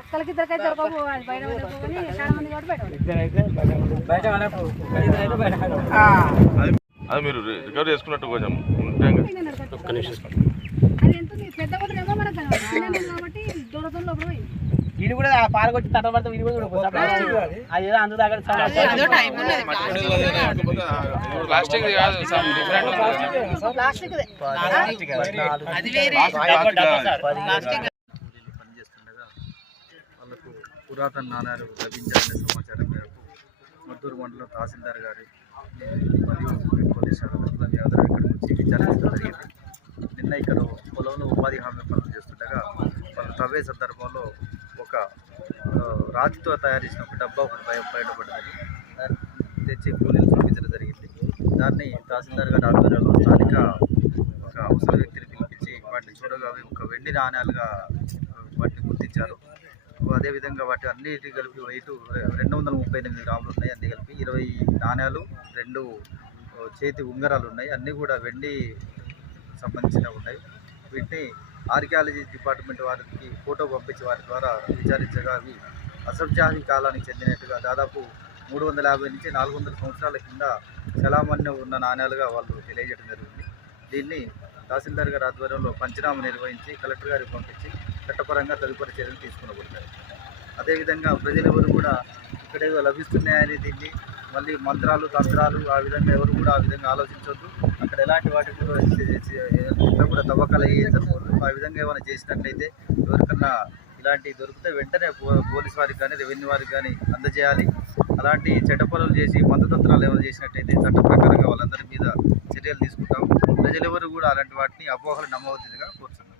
ఒక్కరికిద్దరికైతే దొరకపోవాలి బయట పడిపోయి చాలా మంది బయట అది మీరు రికవర్ చేసుకున్నట్టు కొంచెం పెద్ద కొద్దిగా మనకు కాబట్టి దూరదూరం లోపల పోయి వీడు కూడా పారకొచ్చి తట పడితే వీడు కూడా అదేదో అందుకు దగ్గర వాళ్ళకు పురాతన నాణాలు లభించాలనే సమాచారం మేరకు మద్దూరు మండలం తహసీల్దార్ గారి మరియు పోలీసు అధికారులు ఇక్కడికి వచ్చి విచారించడం జరిగింది. నిన్న ఇక్కడ పొలంలో ఉపాధి హామీ పనులు చేస్తుండగా వాళ్ళు తవ్వే సందర్భంలో ఒక రాతితో తయారు చేసిన ఒక డబ్బా ఒకటి బయటపడ్డది. దాన్ని తెచ్చి కూలీలు చూపించడం జరిగింది. దాన్ని తహసీల్దార్ గారి ఆధ్వర్యంలో స్థానిక ఒక అవసర వ్యక్తిని పిలిపించి వాటిని చూడగా అవి ఒక వెండి నాణ్యాలుగా వాటిని గుర్తించారు. అదేవిధంగా వాటి అన్నిటి కలిపి 238 గ్రాములు ఉన్నాయి. అన్ని కలిపి 20 నాణ్యాలు, 2 చేతి ఉంగరాలు ఉన్నాయి. అన్నీ కూడా వెండి సంబంధించినవి ఉన్నాయి. వీటిని ఆర్కియాలజీ డిపార్ట్మెంట్ వారికి ఫోటో పంపించి వారి ద్వారా విచారించగా అవి అసబ్జాహీ కాలానికి చెందినట్టుగా దాదాపు 350 నుంచి 400 సంవత్సరాల కింద చలామణి ఉన్న నాణ్యాలుగా వాళ్ళు తెలియజేయడం జరిగింది. దీన్ని తహసీల్దార్ గారి ఆధ్వర్యంలో పంచనామా నిర్వహించి కలెక్టర్ గారికి పంపించి చట్టపరంగా తదుపరి చర్యలు తీసుకునబడతాయి. అదేవిధంగా ప్రజలెవరు కూడా ఇక్కడేదో లభిస్తున్నాయని దీన్ని మళ్ళీ మంత్రాలు తంత్రాలు ఆ విధంగా ఎవరు కూడా ఆ విధంగా ఆలోచించవద్దు. అక్కడ ఎలాంటి వాటి కూడా తవ్వకాలు అయ్యేసరిపోదు. ఆ విధంగా ఏమైనా చేసినట్లయితే ఎవరికన్నా ఇలాంటివి దొరికితే వెంటనే పోలీసు వారికి కానీ రెవెన్యూ వారికి కానీ అందజేయాలి. అలాంటి చెడ్డ పనులు చేసి మంత్రతంత్రాలు ఏమైనా చేసినట్టయితే చట్ట ప్రకారంగా వాళ్ళందరి మీద చర్యలు తీసుకుంటాం. ప్రజలెవరు కూడా అలాంటి వాటిని అపోహలు నమ్మవద్దుగా కోరుతున్నాం.